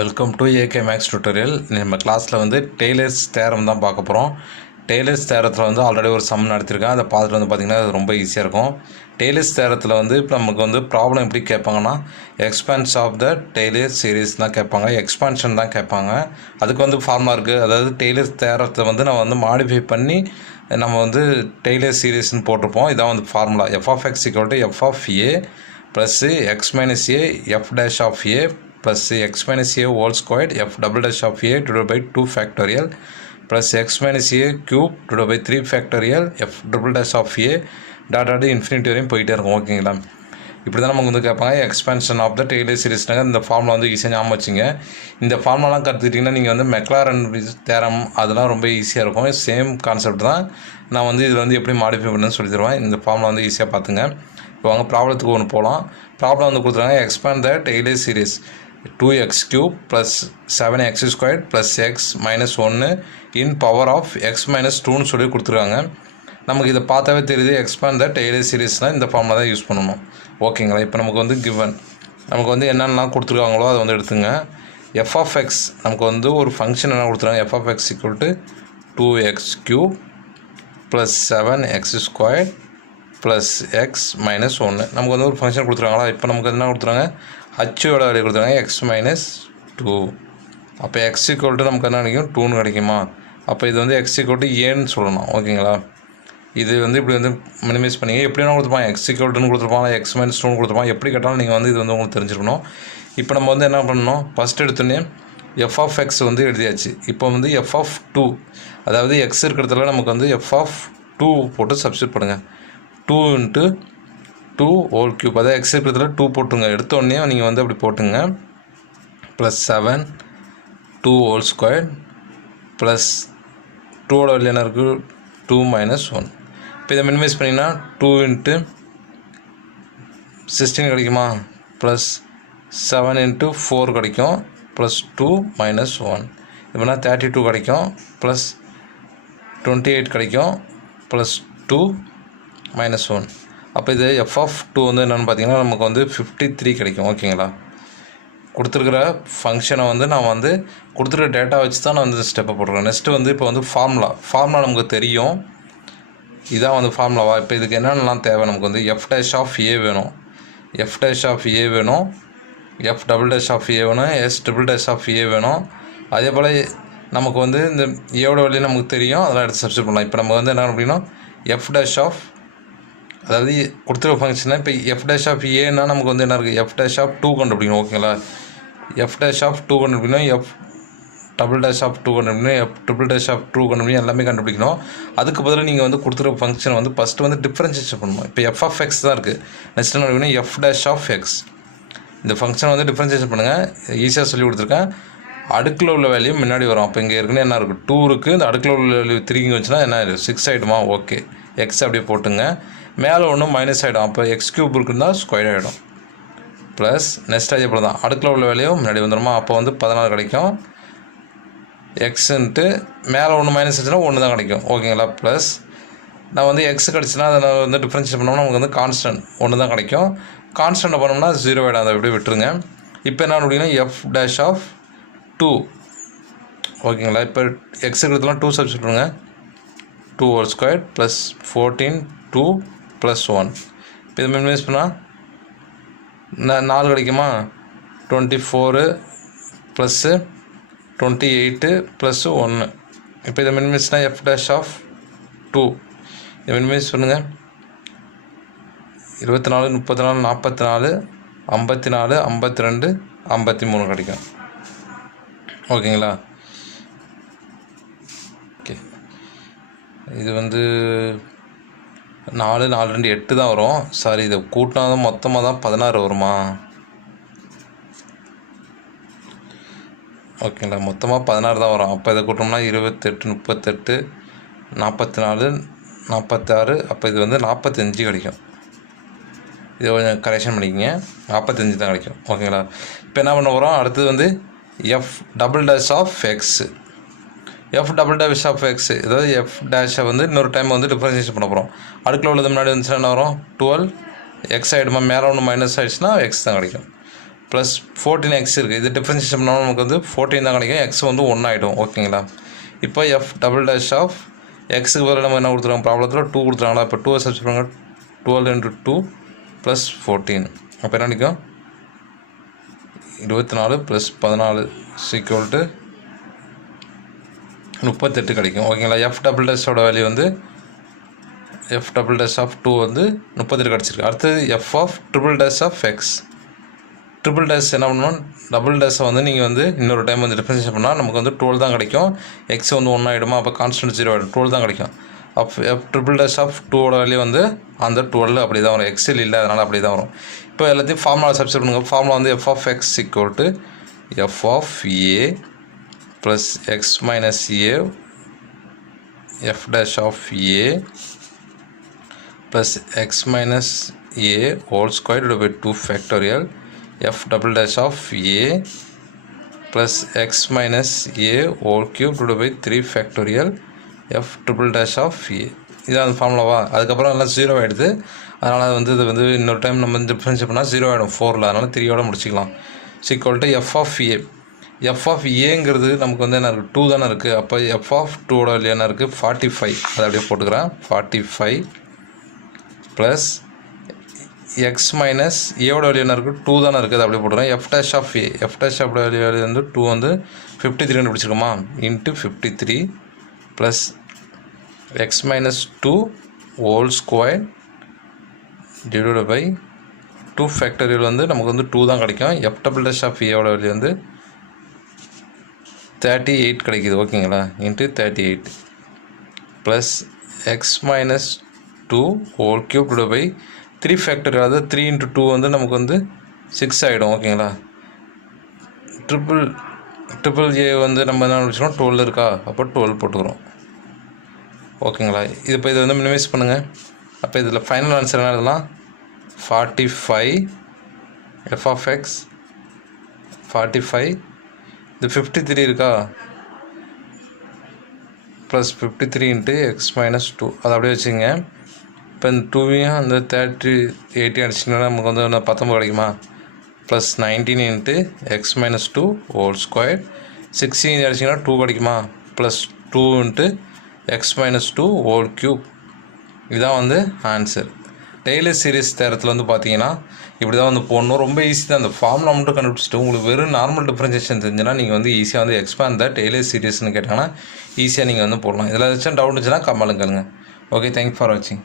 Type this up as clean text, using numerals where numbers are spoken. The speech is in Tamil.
Welcome to AK max tutorial. நம்ம கிளாஸில் வந்து டெய்லர்ஸ் தேரம் தான் பார்க்க போகிறோம். டெய்லர்ஸ் தேரத்தில் வந்து ஆல்ரெடி ஒரு சம் நடத்திருக்கேன். அதை பார்த்துட்டு வந்து பார்த்திங்கன்னா அது ரொம்ப ஈஸியாக இருக்கும். டெய்லர்ஸ் தேரத்தில் வந்து இப்போ நமக்கு வந்து ப்ராப்ளம் எப்படி கேட்பாங்கன்னா, expansion of the Taylor series தான் கேட்பாங்க, எக்ஸ்பான்ஷன் தான் கேட்பாங்க. அதுக்கு வந்து ஃபார்முலா இருக்குது. அதாவது டெய்லர்ஸ் தேரத்தை வந்து நம்ம வந்து மாடிஃபை பண்ணி நம்ம வந்து டெய்லர் சீரீஸ்ன்னு போட்டிருப்போம். இதான் வந்து formula. f(x) = f(a) plus x minus a f dash of a plus x minus a whole squared f double dash of a divided by 2 factorial plus x minus a cube divided by 3 factorial f double dash of a dot infinity வரையும் போயிட்டே இருக்கும். ஓகேங்களா? இப்படி தான் நமக்கு வந்து கேட்பாங்க. எக்ஸ்பென்ஷன் ஆஃப் த டெய்லர் சீரீஸ்னாங்க இந்த ஃபார்முலா வந்து ஈஸியாக ஞாபகம் வச்சுங்க. இந்த ஃபார்முலாலாம் கற்றுக்கிட்டிங்கன்னா நீங்கள் வந்து மெக்லாரன் தேரம் அதெல்லாம் ரொம்ப ஈஸியாக இருக்கும். சேம் கான்செப்ட் தான். நான் வந்து இதில் வந்து எப்படி மாடிஃபை பண்ணுன்னு சொல்லி தருவேன். இந்த ஃபார்முலா வந்து ஈஸியாக பார்த்துங்க. இப்போ வாங்க ப்ராப்ளத்துக்கு ஒன்று போகலாம். ப்ராப்ளம் வந்து கொடுத்துருக்காங்க, expand the Taylor series 2x³ + 7x² + x minus 1 in power of x minus 2ன்னு சொல்லி கொடுத்துருக்காங்க. நமக்கு இதை பார்த்தாவே தெரியுது, எக்ஸ்பேண்ட் த டெய்லர் சீரீஸ்னால் இந்த ஃபார்முலா தான் யூஸ் பண்ணணும். ஓகேங்களா? இப்போ நமக்கு வந்து கிவன் நமக்கு வந்து என்னென்னலாம் கொடுத்துருக்காங்களோ அதை வந்து எடுத்துங்க. f(x) நமக்கு வந்து ஒரு ஃபங்க்ஷன் என்ன கொடுத்துருக்காங்க, f(x) = 2x³ + 7x² + x minus 1 நமக்கு வந்து ஒரு ஃபங்க்ஷன் கொடுத்துருக்காங்களா. இப்போ நமக்கு என்ன கொடுத்துருக்காங்க, ஹச்சோட வேல்யூ கொடுத்துருக்காங்க x minus 2. அப்போ x = நமக்கு என்ன கிடைக்கும், 2ன்னு கிடைக்குமா. அப்போ இது வந்து x = aன்னு சொல்லணும். ஓகேங்களா? இது வந்து இப்படி வந்து மினிமைஸ் பண்ணிங்க. எப்படி வேணால் கொடுத்துருப்பாங்க, x = கொடுத்துருப்பாங்க, x minus 2ன்னு கொடுத்துருப்பாங்க. எப்படி கேட்டாலும் நீங்கள் வந்து இது வந்து உங்களுக்கு தெரிஞ்சிருக்கணும். இப்போ நம்ம வந்து என்ன பண்ணணும், ஃபஸ்ட் எடுத்தோடனே f(x) வந்து எழுதியாச்சு. இப்போ வந்து f(2) அதாவது x இருக்கிறதுல நமக்கு வந்து f(2) போட்டு சப்ஸ்டியூட் பண்ணுங்கள். 2 × 2 whole cube, அதாவது x இருக்கிறதுல 2 போட்டுங்க. எடுத்தோடனே நீங்கள் வந்து அப்படி போட்டுங்க. +7 2 whole squared ப்ளஸ் 2ஓட வேல்யூ என்ன இருக்குது, 2 minus 1. இப்போ இதை மினிமைஸ் பண்ணிங்கன்னா 2 × 16 கிடைக்குமா, ப்ளஸ் 7 × 4 கிடைக்கும், ப்ளஸ் 2 minus 1. இப்போனா 32 கிடைக்கும், ப்ளஸ் 28 கிடைக்கும், ப்ளஸ் 2 minus 1. அப்போ இது f(2) வந்து என்னென்னு பார்த்தீங்கன்னா நமக்கு வந்து 53 கிடைக்கும். ஓகேங்களா? கொடுத்துருக்குற ஃபங்க்ஷனை வந்து நான் வந்து கொடுத்துருக்க டேட்டா வச்சு தான் நான் வந்து ஸ்டெப்பை போட்டுருக்கேன். நெக்ஸ்ட்டு வந்து இப்போ வந்து ஃபார்முலா நமக்கு தெரியும். இதான் வந்து ஃபார்முலாவா. இப்போ இதுக்கு என்னென்னலாம் தேவை, நமக்கு வந்து f dash of a வேணும், f dash of a வேணும், f double dash of a வேணும், s triple dash of a வேணும். அதே போல் நமக்கு வந்து இந்த ஏவோட வழியும் நமக்கு தெரியும், அதெல்லாம் எடுத்து சப்ஸ்டியூட் பண்ணலாம். இப்போ நம்ம வந்து என்ன அப்படின்னா f dash of, அதாவது கொடுத்துருக்க ஃபங்க்ஷனை இப்போ f dash of aன்னா நமக்கு வந்து என்ன இருக்குது, f dash of 2 கண்டுபிடிக்கணும். ஓகேங்களா? f dash of 2 கண்டுபிடிக்கணும், f double dash of 2 கண்டுபிடிக்கணும், f triple dash of 2 கண்டுபிடிக்கணும், எல்லாமே கண்டுபிடிக்கணும். அதுக்கு பதிலாக நீங்கள் வந்து கொடுத்துருக்க ஃபங்க்ஷனை வந்து ஃபஸ்ட்டு வந்து டிஃப்ரென்ஷியேஷன் பண்ணணும். இப்போ f(x) தான் இருக்குது. நெக்ஸ்ட் என்ன பண்ணுவீங்கன்னா f dash of x, இந்த ஃபங்க்ஷனை வந்து டிஃப்ரென்ஷியேஷன் பண்ணுங்கள். ஈஸியாக சொல்லி கொடுத்துருக்கேன். அடுக்கில் உள்ள வேல்யூ முன்னாடி வரும். அப்போ இங்கே இருக்குன்னு என்ன இருக்குது, 2 இருக்குது. இந்த அடுக்கில் உள்ள வேல்யூ 3 வச்சுன்னா என்ன ஆயிடும், 6 ஆகிடுமா. ஓகே, x அப்படியே போட்டுங்க. மேலே ஒன்றும் மைனஸ் ஆகிடும். அப்போ x³ இருக்குன்னா ஸ்கொயர் ஆகிடும். ப்ளஸ் நெக்ஸ்ட் அதே போல் தான் அடுக்கில் உள்ள வேல்யூ முன்னாடி வந்துடுமா. அப்போ வந்து 14 கிடைக்கும். எக்ஸுன்ட்டு மேலே ஒன்று மைனஸ் ஆச்சுன்னா 1 தான் கிடைக்கும். ஓகேங்களா? ப்ளஸ் நான் வந்து எக்ஸ் கிடச்சின்னா அதை நான் வந்து டிஃப்ரென்ஷியேட் பண்ணோம்னா நமக்கு வந்து கான்ஸ்டன்ட் 1 தான் கிடைக்கும். கான்ஸ்டன்ட்டை பண்ணோம்னா 0 ஆகிடும். அதை எப்படி விட்டுருங்க. இப்போ என்ன அப்படின்னா f dash of 2. ஓகேங்களா? இப்போ எக்ஸ் இருக்கிறதுலாம் 2 சப்ஸ்டியூட் பண்ணுங்க. 2 whole squared ப்ளஸ் 14 2 + 1. இப்போ இதை மினிமைஸ் பண்ணால் 4 கிடைக்குமா. 24 ப்ளஸ்ஸு 28 + 1. இப்போ இதை மினிமைஸ்னால் f dash of 2. இதை மினிமைஸ் பண்ணுங்கள். 24 34 44 54 52 53 கிடைக்கும். ஓகேங்களா? ஓகே, இது வந்து 4 4 2 8 தான் வரும். சாரி, இதை கூட்டினா தான் மொத்தமாக தான் 16 வருமா. ஓகேங்களா? மொத்தமாக 16 தான் வரும். அப்போ இதை கூட்டோம்னா 28 38 44 46. அப்போ இது வந்து 45 கிடைக்கும். இதை கொஞ்சம் கரெக்ஷன் பண்ணிக்கோங்க. 45 தான் கிடைக்கும். ஓகேங்களா? இப்போ என்ன பண்ண போகிறோம், அடுத்தது வந்து f double dash of x. f double dash of x, அதாவது f டேஷை வந்து இன்னொரு டைம் வந்து டிஃபரன்ஷியேஷன் பண்ண போகிறோம். அடுக்கில் உள்ளது முன்னாடி வந்துச்சுன்னா என்ன வரும், 12 x ஆகிடுமா. மேலே ஒன்று மைனஸ் ஆகிடுச்சுன்னா x தான் கிடைக்கும். ப்ளஸ் 14x இருக்குது. இது டிஃப்ரென்ஷியேஷன் பண்ணாலும் நமக்கு வந்து 14 தான் கிடைக்கும். எக்ஸ் வந்து 1 ஆகிடும். ஓகேங்களா? இப்போ எஃப் டபுள் டேஷ் ஆஃப் எக்ஸுக்கு பதில் நம்ம என்ன கொடுத்துருவோம், ப்ராப்ளத்தில் 2 கொடுத்துருவாங்களா? இப்போ 2 சப்ஸ்டிட் பண்ணுங்க. 12 × 2 + 14. அப்போ என்ன கிடைக்கும்? 24 + 14 = 38 கிடைக்கும். ஓகேங்களா? எஃப் டபுள் டேஷோட வேல்யூ வந்து எஃப் டபுள் டேஷ் ஆஃப் 2 வந்து 38 கிடச்சிருக்கு. அடுத்தது f of triple dash of x. Triple dash என்ன பண்ணணும், டபுள் டேஷை வந்து நீங்கள் வந்து இன்னொரு டைம் வந்து டிஃபரன்ஷியேட் பண்ணால் நமக்கு வந்து 12 தான் கிடைக்கும். எக்ஸ் வந்து 1 ஆகிடுமா, அப்போ கான்ஸ்டன்ட் 0 ஆகிடும். 12 தான் கிடைக்கும். எஃப் ட்ரிபிள் டேஷ் ஆஃப் 2ஓட வேல்யூ வந்து அந்த 12 அப்படி தான் வரும். எக்ஸில் இல்லை, அதனால் அப்படி தான் வரும். இப்போ எல்லாத்தையும் ஃபார்முலா சப்ஸ்டிட் பண்ணுங்க. ஃபார்முலா வந்து f of x = f of a plus x minus a f dash of a plus x minus a whole square divided by 2 factorial f double dash of a plus x minus a whole cube divided by 3 factorial f triple dash of a. இதான் அந்த ஃபார்முலாவா? அதுக்கப்புறம் எல்லாம் 0 ஆகிடுது. அதனால் வந்து இது வந்து இன்னொரு டைம் நம்ம வந்து டிஃபரன்ஷியேட் பண்ணால் 0 ஆகிடும் 4ல். அதனால் 3யோட முடிச்சிக்கலாம். = F of a. F of ஏங்கிறது நமக்கு வந்து என்ன இருக்குது, 2 தானே இருக்குது. அப்போ எஃப் ஆஃப் 2ஓட வேல்யூ என்ன இருக்குது, 45. அதை அப்படியே போட்டுக்கிறேன். 45 ப்ளஸ் எக்ஸ் மைனஸ் ஏவோட வேல்யூ என்ன இருக்குது, 2 தானே இருக்குது. அப்படியே போட்டுறேன். F dash of a. F dash of value வந்து 2 வந்து 53 பிடிச்சிருக்குமா, × 53 plus x minus 2 whole square divided by 2 factorial வந்து நமக்கு வந்து 2 தான் கிடைக்கும். எஃப் டபுள் டேஷ் ஆஃப் ஏவோட வேல்யூ வந்து 38 கிடைக்குது. ஓகேங்களா? × 38 plus x minus 2 whole cube divide by 3 factorial, அதாவது 3 × 2 வந்து நமக்கு வந்து 6 ஆகிடும். ஓகேங்களா? ட்ரிபிள் ஏ வந்து நம்ம என்ன வச்சுக்கணும், 12 இருக்கா, அப்போ 12 போட்டுக்கிறோம். ஓகேங்களா? இது இப்போ இதை வந்து மினிமைஸ் பண்ணுங்கள். அப்போ இதில் ஃபைனல் ஆன்சர் என்ன எழுதலாம், 45 எஃப் ஆஃப் எக்ஸ் 45. இது 53 இருக்கா, ப்ளஸ் 53 × எக்ஸ் மைனஸ் 2. அதை அப்படியே வச்சுங்க. இப்போ இந்த 2வையும் அந்த 38 அடிச்சிங்கன்னா நமக்கு வந்து 19 கிடைக்குமா, plus 19 × X minus 2 whole square. 16 அடிச்சிங்கன்னா 2 கிடைக்குமா, plus 2 × X minus 2 whole cube. இதுதான் வந்து ஆன்சர். டெய்லர் சீரிஸ் தேரத்தில் வந்து பார்த்தீங்கன்னா இப்படி தான் வந்து போடணும். ரொம்ப ஈஸி தான். அந்த ஃபார்முலா மட்டும் கண்டுபிடிச்சிட்டு உங்களுக்கு வெறும் நார்மல் டிஃபரன்ஷியேஷன் தெரிஞ்சுன்னா நீங்கள் வந்து ஈஸியாக வந்து எக்ஸ்பேண்ட் த டெய்லர் சீரிஸ்னு கேட்டாங்கன்னா ஈஸியாக நீங்கள் வந்து போடலாம். இதில் ஏதாச்சும் டவுட் இருந்துச்சுன்னா கமெண்ட்ல கேளுங்க. ஓகே, தேங்க்யூ ஃபார் வாட்சிங்.